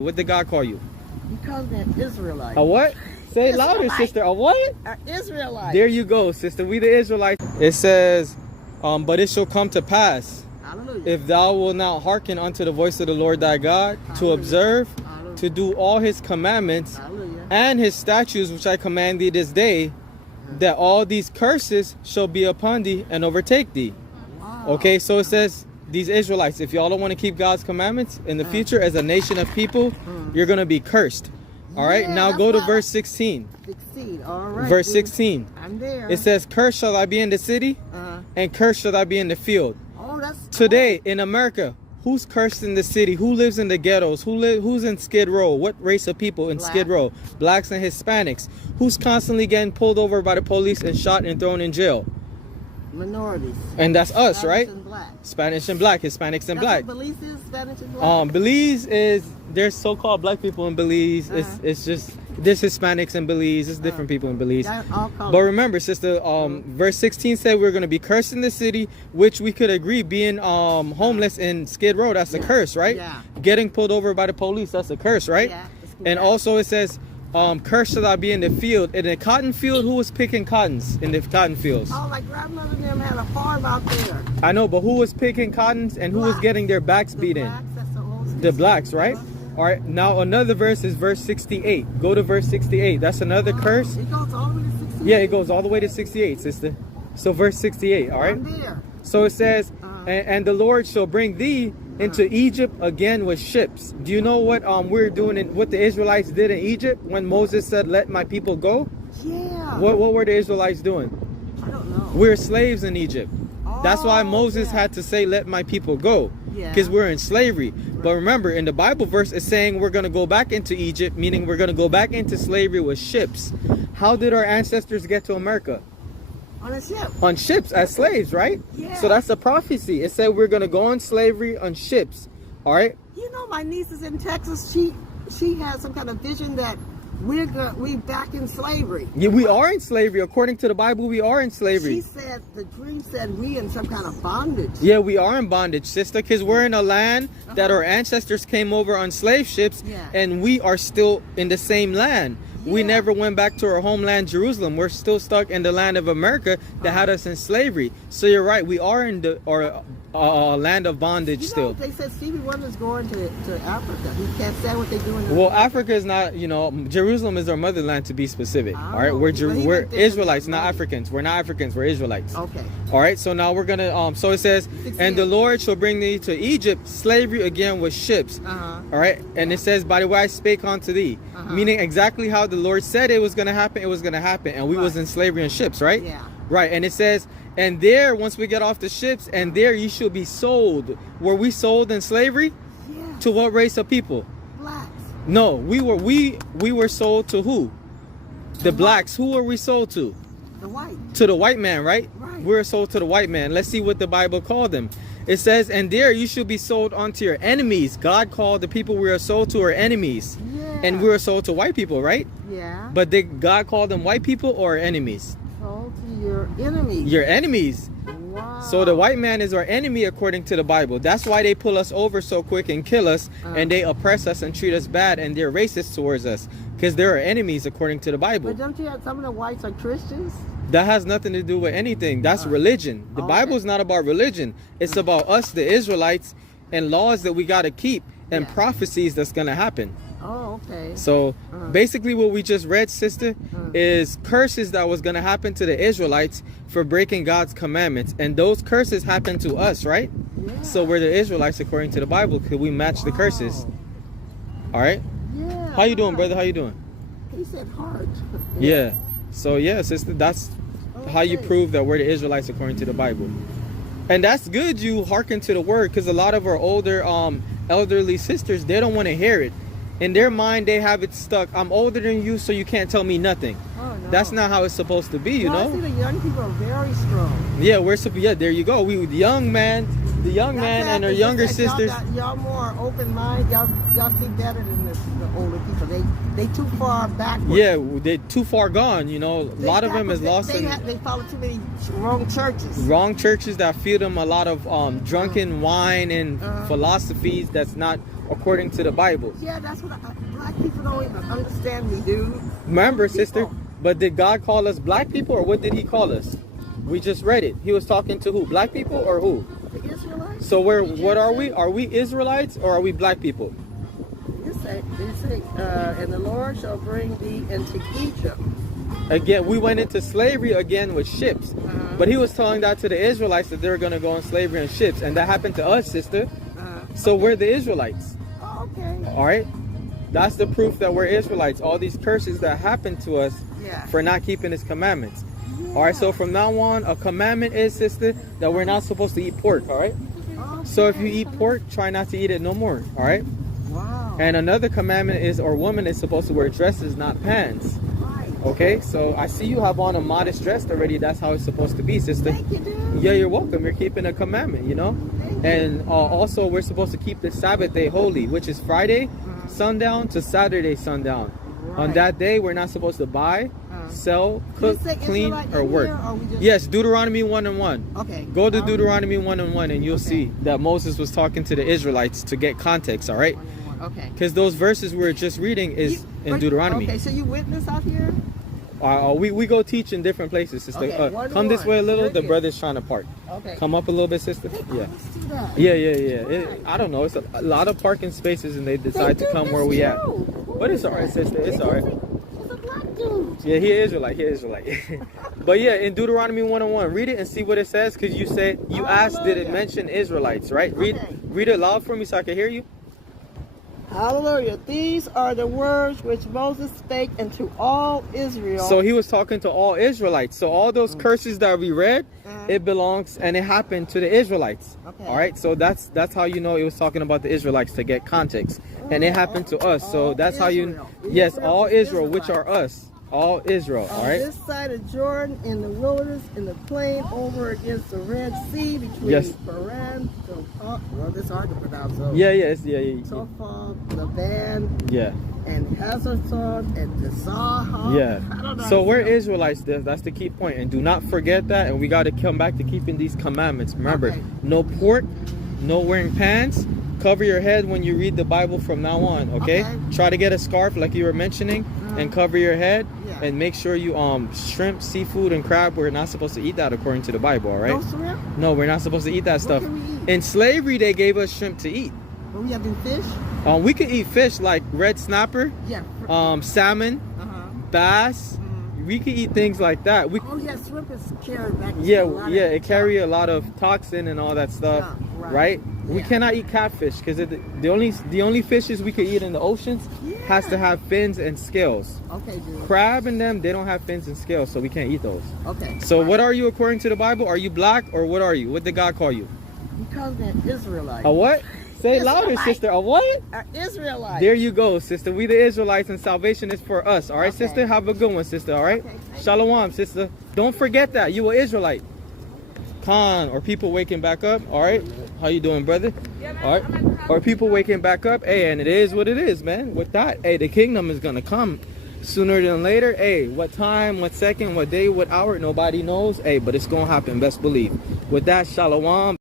What did God call you? He calls me an Israelite. A what? Say it louder, Israelite. sister. A what? An Israelite. There you go, sister. We the Israelites. It says, but it shall come to pass, Hallelujah. if thou wilt not hearken unto the voice of the Lord thy God, to Hallelujah. observe, Hallelujah. to do all his commandments Hallelujah. and his statutes which I command thee this day, that all these curses shall be upon thee and overtake thee. Wow. Okay, so it says, these Israelites, if y'all don't want to keep God's commandments in the future as a nation of people, you're going to be cursed. All right, Yeah, now that's go to why- verse 16. 16. All right. Verse dude. 16. I'm there. It says, cursed shall I be in the city, and cursed shall I be in the field. Oh, that's Today in America, who's cursed in the city? Who lives in the ghettos? Who's in Skid Row? What race of people in Black. Skid Row? Blacks and Hispanics. Who's constantly getting pulled over by the police and shot and thrown in jail? minorities. And that's us, Spanish right? and black. Spanish and black, Hispanics and That's black. what Belize is, Spanish and black. Belize is, there's so-called black people in Belize. It's just, there's Hispanics in Belize. It's different people in Belize. Yeah, all colors. But remember, sister, verse 16 said we're going to be cursed in the city, which we could agree being homeless in Skid Row, that's a curse, right? Yeah. Getting pulled over by the police, that's a curse, right? Yeah, it's cool. And also it says, cursed shall I be in the field. In the cotton field, who was picking cottons in the cotton fields? Oh, my grandmother and them had a farm out there. I know, but who was picking cottons and who was Blacks. getting their backs beat in? Blacks, that's the old The blacks, right? All right, now another verse is verse 68. Go to verse 68. That's another curse. It goes all the way to 16. Yeah, it goes all the way to 68, sister. So verse 68, all right? I'm there. So it says, and the Lord shall bring thee into Egypt again with ships. Do you know what we're doing and what the Israelites did in Egypt when Moses said, let my people go? Yeah. What were the Israelites doing? I don't know. We're slaves in Egypt. That's why Moses yeah. had to say, let my people go. Yeah. Because we're in slavery. But remember, in the Bible verse, it's saying we're going to go back into Egypt, meaning we're going to go back into slavery with ships. How did our ancestors get to America? On a ship. On ships as slaves, right? Yeah. So that's a prophecy. It said we're going to go on slavery on ships. All right? You know, my niece is in Texas. She has some kind of vision that we back in slavery. Yeah, we are in slavery. According to the Bible, we are in slavery. She said the dream said we in some kind of bondage. Yeah, we are in bondage, sister, because we're in a land that our ancestors came over on slave ships, Yeah. and we are still in the same land. We Yeah. never went back to our homeland, Jerusalem. We're still stuck in the land of America that had us in slavery. So you're right. We are in the land of bondage You know, still. they said Stevie Wonder's going to Africa. He can't say what they're doing. Well, Africa is not, Jerusalem is our motherland, to be specific. I All right, know. we're But he we're went there Israelites, with not money. Africans. We're not Africans. We're Israelites. Okay. All right, so now we're gonna so it says, and the Lord shall bring thee to Egypt slavery again with ships. Uh-huh. All right, and it says, by the way I spake unto thee, meaning exactly how the Lord said it was gonna happen. It was gonna happen, and we was in slavery in ships, right? Yeah. Right, and it says, and there, once we get off the ships, and there you shall be sold. Were we sold in slavery? Yeah. To what race of people? Blacks. No, we were sold to who? The blacks. Who were we sold to? The white. To the white man, right? Right. We were sold to the white man. Let's see what the Bible called them. It says, and there you should be sold unto your enemies. God called the people we were sold to our enemies. Yeah. And we were sold to white people, right? Yeah. But did God call them white people or enemies? Sold to your enemies. Your enemies. Wow. So the white man is our enemy according to the Bible. That's why they pull us over so quick and kill us, and they oppress us and treat us bad, and they're racist towards us because they're our enemies according to the Bible. But don't you have some of the whites are Christians? That has nothing to do with anything. That's religion. The Bible is not about religion. It's about us, the Israelites, and laws that we got to keep and prophecies that's going to happen. Oh, okay. So basically what we just read, sister, is curses that was going to happen to the Israelites for breaking God's commandments. And those curses happened to us, right? Yeah. So we're the Israelites according to the Bible because we match the curses. All right? Yeah. How you doing, brother? How you doing? He said heart. Yeah. So yeah, sister, that's how you Okay. prove that we're the Israelites according to the Bible. And that's good you hearken to the word, because a lot of our older elderly sisters, they don't want to hear it. In their mind, they have it stuck. I'm older than you, so you can't tell me nothing. Oh, no. That's not how it's supposed to be, you I know? see the young people are very strong. Yeah, yeah, there you go. The young man and our younger sisters. Y'all more open mind. Y'all see better than the older people. They too far backwards. Yeah, they're too far gone, you know. A lot of them is lost in They follow too many wrong churches. wrong churches that feed them a lot of drunken wine and philosophies that's not according to the Bible. Yeah, that's what black people don't even understand me, dude. Remember, People. sister, but did God call us black people, or what did he call us? We just read it. He was talking to who? Black people or who? The Israelites. So what are we? Are we Israelites or are we black people? You say, and the Lord shall bring thee into Egypt. Again, we went into slavery again with ships. But he was telling that to the Israelites that they were going to go in slavery in ships. And that happened to us, sister. So we're the Israelites. Oh, okay. All right? That's the proof that we're Israelites. All these curses that happened to us for not keeping his commandments. All right, so from now on, a commandment is, sister, that we're not supposed to eat pork. All right? So if you eat pork, try not to eat it no more. All right? Wow. And another commandment is, or woman is supposed to wear dresses, not pants. Okay, so I see you have on a modest dress already. That's how it's supposed to be, sister. Thank you, dude. Yeah, you're welcome. You're keeping a commandment, you know? And also, we're supposed to keep the Sabbath day holy, which is Friday sundown to Saturday sundown. On that day, we're not supposed to buy, sell, cook, clean, or work. Yes, Deuteronomy 1:1. Okay. Go to Deuteronomy 1:1 and you'll see that Moses was talking to the Israelites to get context, all right? Okay. Because those verses we're just reading is in Deuteronomy. Okay, so you witness out here? We go teach in different places, sister. Okay, come this way a little. The Good. brother's trying to park. Okay. Come up a little bit, sister. Yeah. Let's do that. Yeah. I don't know. It's a lot of parking spaces, and they decide to come where we at. But it's all right, sister. It's all right. He's a black dude. Yeah, he is Israelite. But yeah, in Deuteronomy 1:1, read it and see what it says. Because you said you asked, did it mention Israelites, right? Read it loud for me so I can hear you. Hallelujah. These are the words which Moses spake unto all Israel. So he was talking to all Israelites. So all those curses that we read, it belongs and it happened to the Israelites. Okay. All right. So that's how you know it was talking about the Israelites to get context. And it happened to us. So that's how you, yes, all Israel, which are us. All Israel, all right? On this side of Jordan, in the wilderness, in the plain, over against the Red Sea, between Paran, well, this is hard to pronounce. So Yeah. Tophah, Laban, Yeah. and Hazazon, and Dizahab. Yeah. I don't know So how we're to spell. Israelites. That's the key point. And do not forget that. And we got to come back to keeping these commandments. Remember, no pork, no wearing pants. Cover your head when you read the Bible from now on, okay? Try to get a scarf like you were mentioning and cover your head. And make sure you shrimp, seafood, and crab, we're not supposed to eat that according to the Bible, all right? No shrimp? No, we're not supposed to eat that stuff. What can we eat? In slavery, they gave us shrimp to eat. But we have to fish? We could eat fish like red snapper, salmon, bass. We could eat things like that. Shrimp is carried back. It carry a lot of toxin and all that stuff, right? We cannot eat catfish because the only fishes we could eat in the oceans has to have fins and scales. Okay, dude. Crab and them, they don't have fins and scales, so we can't eat those. Okay. So what are you according to the Bible? Are you black or what are you? What did God call you? He calls me an Israelite. A what? Say it louder, sister. A what? An Israelite. There you go, sister. We the Israelites and salvation is for us. All right, sister? Have a good one, sister. All right? Shalom, sister. Don't forget that. You an Israelite. Khan, or people waking back up. All right? How you doing, brother? All right? Or people waking back up. Hey, and it is what it is, man. With that, hey, the kingdom is going to come sooner than later. Hey, what time, what second, what day, what hour, nobody knows. Hey, but it's going to happen. Best believe. With that, shalom.